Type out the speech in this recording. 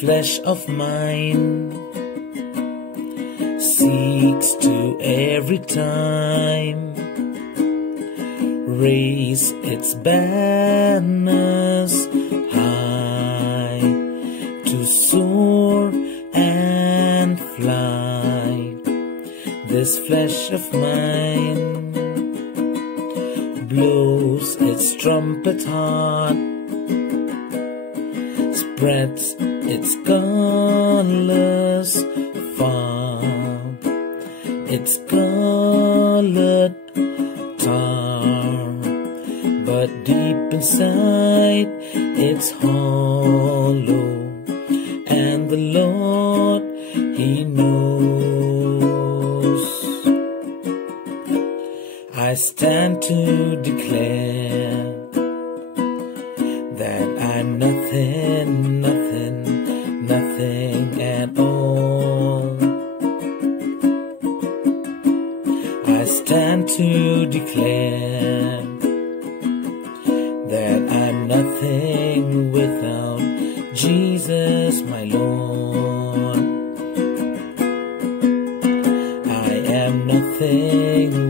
flesh of mine seeks to every time raise its banners high, to soar and fly. This flesh of mine blows its trumpet hard, spreads its colors far, its colored tar, but deep inside it's hollow, and the Lord, He knows. I stand to declare that I'm nothing, nothing, nothing at all. I stand to declare that I'm nothing without Jesus, my Lord. I am nothing